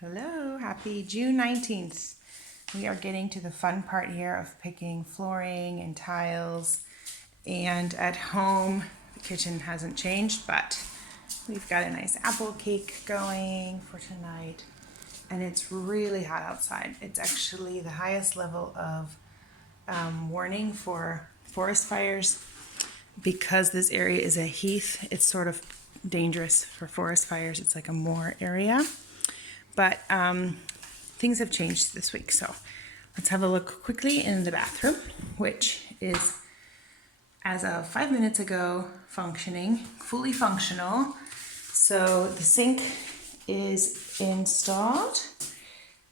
Hello, happy June 19th. We are getting to the fun part here of picking flooring and tiles. And at home, the kitchen hasn't changed, but we've got a nice apple cake going for tonight. And it's really hot outside. It's actually the highest level of warning for forest fires. Because this area is a heath, it's sort of dangerous for forest fires. It's like a moor area. But things have changed this week, so let's have a look quickly in the bathroom, which is, as of 5 minutes ago, functioning, fully functional. So the sink is installed.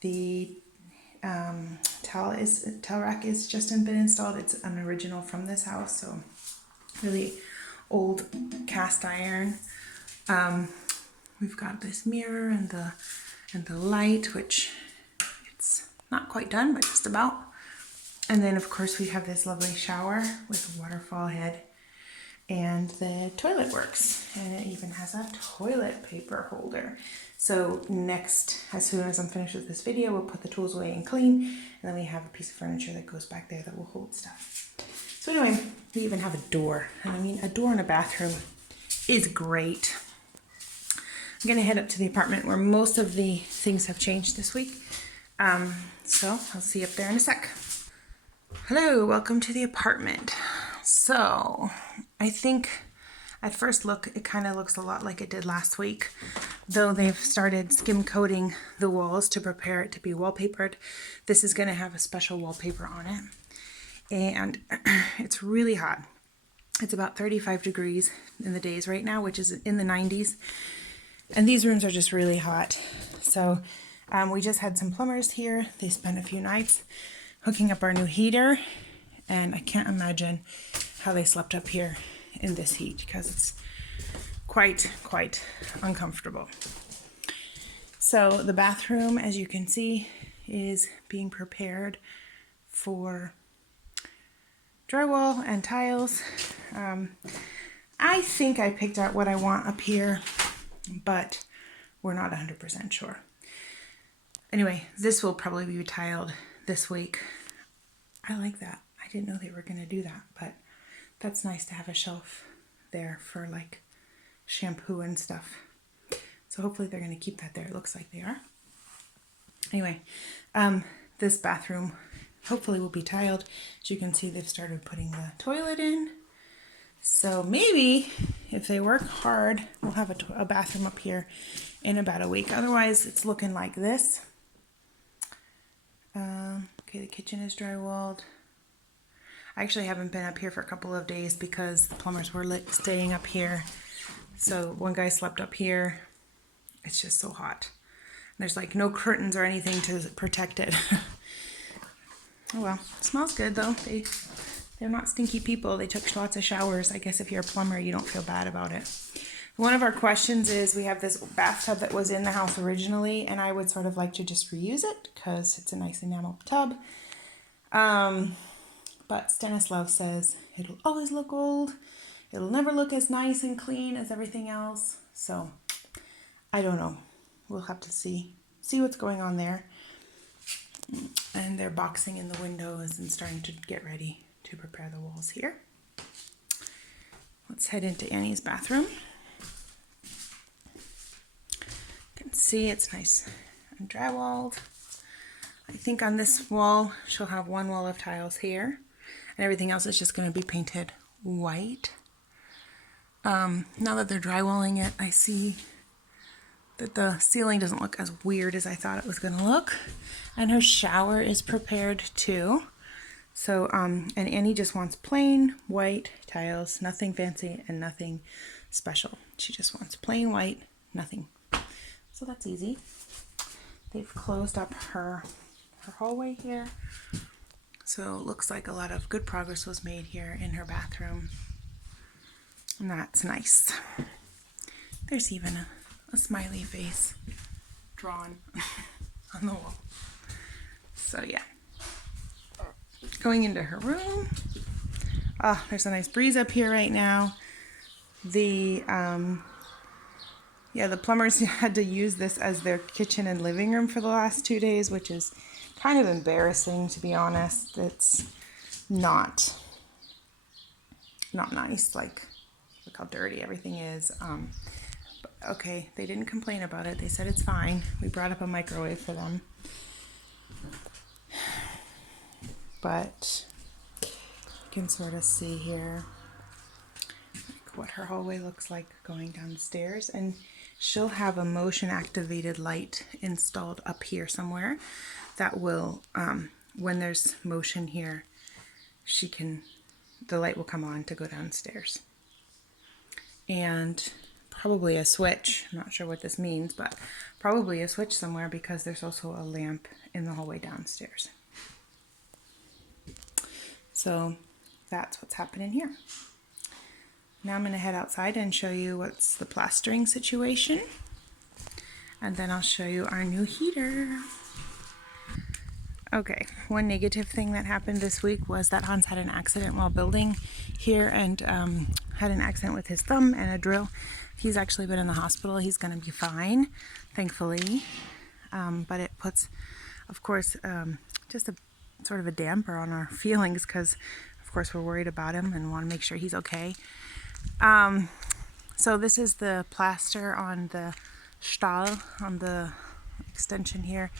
The towel rack is just been installed. It's an original from this house, so really old cast iron. We've got this mirror and the light, which it's not quite done, but just about. And then of course we have this lovely shower with a waterfall head, and the toilet works, and it even has a toilet paper holder. So next, as soon as I'm finished with this video, we'll put the tools away and clean, and then we have a piece of furniture that goes back there that will hold stuff. So anyway, we even have a door, and I mean, a door in a bathroom is great. I'm gonna head up to the apartment where most of the things have changed this week. So I'll see you up there in a sec. Hello, welcome to the apartment. So I think at first look, it kind of looks a lot like it did last week, though they've started skim coating the walls to prepare it to be wallpapered. This is gonna have a special wallpaper on it. And it's really hot. It's about 35 degrees in the days right now, which is in the 90s. And these rooms are just really hot. So we just had some plumbers here. They spent a few nights hooking up our new heater. And I can't imagine how they slept up here in this heat, because it's quite uncomfortable. So the bathroom, as you can see, is being prepared for drywall and tiles. I think I picked out what I want up here, but we're not 100% sure. Anyway, this will probably be tiled this week. I like that. I didn't know they were going to do that, but that's nice to have a shelf there for like shampoo and stuff. So hopefully they're going to keep that there. It looks like they are. Anyway, this bathroom hopefully will be tiled. As you can see, they've started putting the toilet in. So maybe if they work hard, we'll have a bathroom up here in about a week. Otherwise, it's looking like this. Okay, the kitchen is drywalled. I actually haven't been up here for a couple of days because the plumbers were staying up here. So one guy slept up here. It's just so hot. There's like no curtains or anything to protect it. Oh well, it smells good though. They're not stinky people. They took lots of showers. I guess if you're a plumber, you don't feel bad about it. One of our questions is, we have this bathtub that was in the house originally, and I would sort of like to just reuse it because it's a nice enamel tub. But Stanislav says it'll always look old. It'll never look as nice and clean as everything else. So I don't know. We'll have to see what's going on there. And they're boxing in the windows and starting to get ready to prepare the walls here. Let's head into Annie's bathroom. You can see it's nice and drywalled. I think on this wall, she'll have one wall of tiles here, and everything else is just going to be painted white. Now that they're drywalling it, I see that the ceiling doesn't look as weird as I thought it was going to look. And her shower is prepared too. So, and Annie just wants plain white tiles, nothing fancy and nothing special. She just wants plain white, nothing. So that's easy. They've closed up her hallway here. So it looks like a lot of good progress was made here in her bathroom. And that's nice. There's even a smiley face drawn on the wall. So yeah. Going into her room. Oh, there's a nice breeze up here right now. The Yeah, the plumbers had to use this as their kitchen and living room for the last 2 days, which is kind of embarrassing, to be honest. It's not nice. Like, look how dirty everything is. But okay, they didn't complain about it. They said it's fine. We brought up a microwave for them. But you can sort of see here what her hallway looks like going down the stairs, and she'll have a motion activated light installed up here somewhere that will when there's motion here, the light will come on to go downstairs. And probably a switch, I'm not sure what this means, but probably a switch somewhere, because there's also a lamp in the hallway downstairs. So that's what's happening here. Now I'm going to head outside and show you what's the plastering situation. And then I'll show you our new heater. Okay, one negative thing that happened this week was that Hans had an accident while building here, and had an accident with his thumb and a drill. He's actually been in the hospital. He's going to be fine, thankfully. But it puts, of course, just a sort of a damper on our feelings, because, of course, we're worried about him and want to make sure he's okay. So this is the plaster on the Stahl, on the extension here,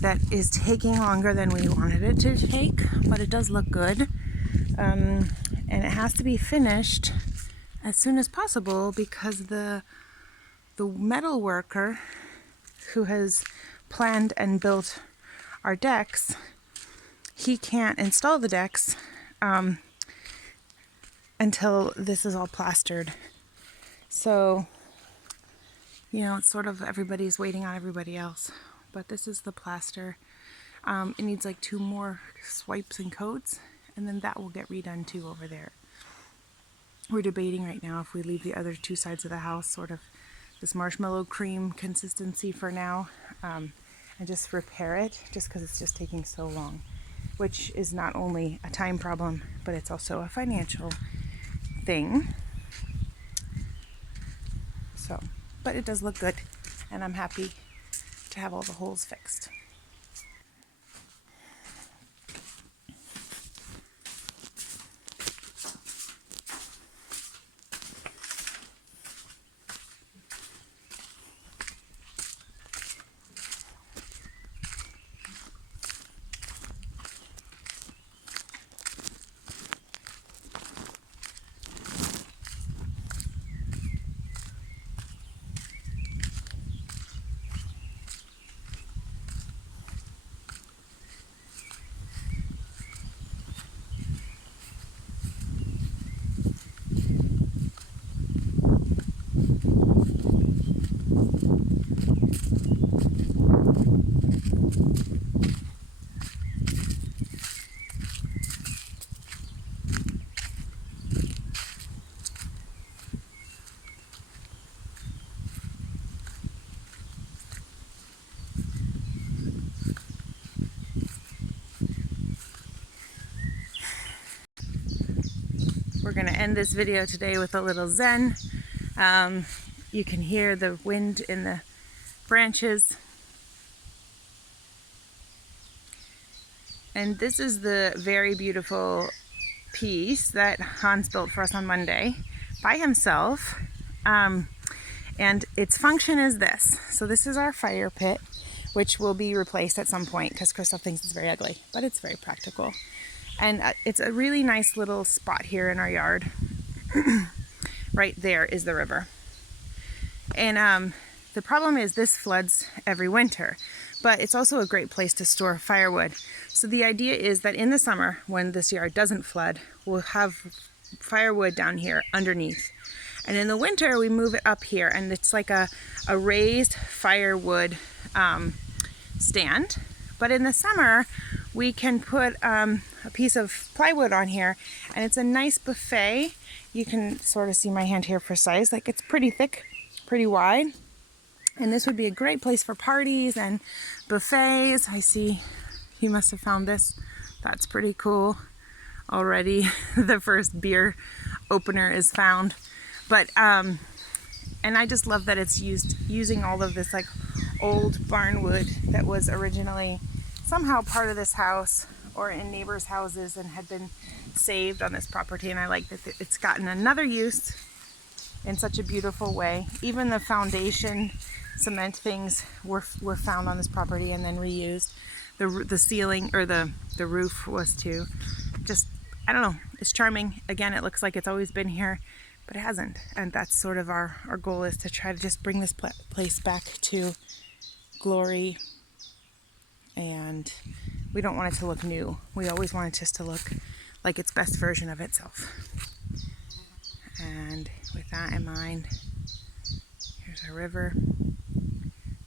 that is taking longer than we wanted it to take, but it does look good. And it has to be finished as soon as possible, because the metal worker who has planned and built our decks, he can't install the decks until this is all plastered. So, you know, it's sort of everybody's waiting on everybody else. But this is the plaster. It needs like 2 more swipes and coats, and then that will get redone too over there. We're debating right now if we leave the other 2 sides of the house sort of this marshmallow cream consistency for now, and just repair it, just because it's just taking so long, which is not only a time problem, but it's also a financial thing. So, but it does look good, and I'm happy to have all the holes fixed. We're going to end this video today with a little zen. You can hear the wind in the branches. And this is the very beautiful piece that Hans built for us on Monday by himself. And its function is this. So this is our fire pit, which will be replaced at some point because Crystal thinks it's very ugly, but it's very practical. And it's a really nice little spot here in our yard. Right there is the river. And the problem is this floods every winter, but it's also a great place to store firewood. So the idea is that in the summer, when this yard doesn't flood, we'll have firewood down here underneath. And in the winter, we move it up here, and it's like a raised firewood stand. But in the summer, we can put a piece of plywood on here, and it's a nice buffet. You can sort of see my hand here for size. Like, it's pretty thick, pretty wide. And this would be a great place for parties and buffets. I see he must have found this. That's pretty cool. Already the first beer opener is found. But And I just love that it's using all of this like old barn wood that was originally somehow part of this house or in neighbors' houses and had been saved on this property. And I like that it's gotten another use in such a beautiful way. Even the foundation cement things were found on this property and then reused. The ceiling or the roof was too. Just, I don't know, it's charming. Again, it looks like it's always been here, but it hasn't. And that's sort of our goal, is to try to just bring this place back to glory. And we don't want it to look new. We always want it just to look like its best version of itself. And with that in mind, here's our river.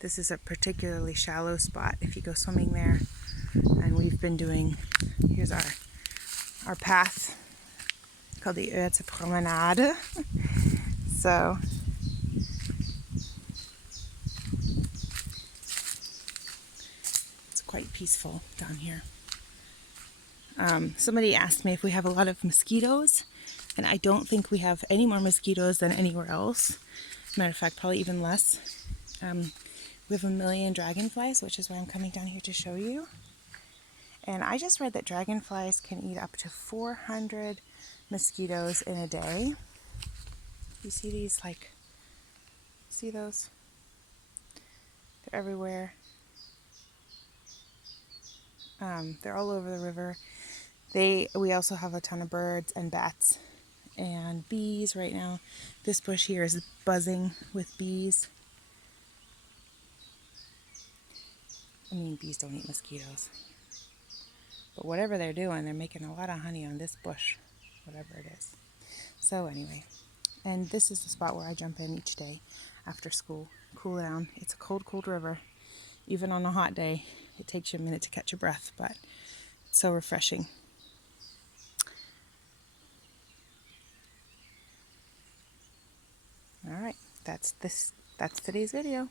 This is a particularly shallow spot if you go swimming there. And we've been doing, here's our path called the Uerte Promenade. So it's quite peaceful down here. Somebody asked me if we have a lot of mosquitoes, and I don't think we have any more mosquitoes than anywhere else. Matter of fact, probably even less. We have 1 million dragonflies, which is why I'm coming down here to show you. And I just read that dragonflies can eat up to 400 mosquitoes in a day. You see these, like, see those? They're everywhere. They're all over the river. We also have a ton of birds and bats and bees right now. This bush here is buzzing with bees. I mean, bees don't eat mosquitoes. But whatever they're doing, they're making a lot of honey on this bush, whatever it is. So anyway, and this is the spot where I jump in each day after school, cool down. It's a cold, cold river. Even on a hot day, it takes you a minute to catch your breath, but it's so refreshing. All right, that's today's video.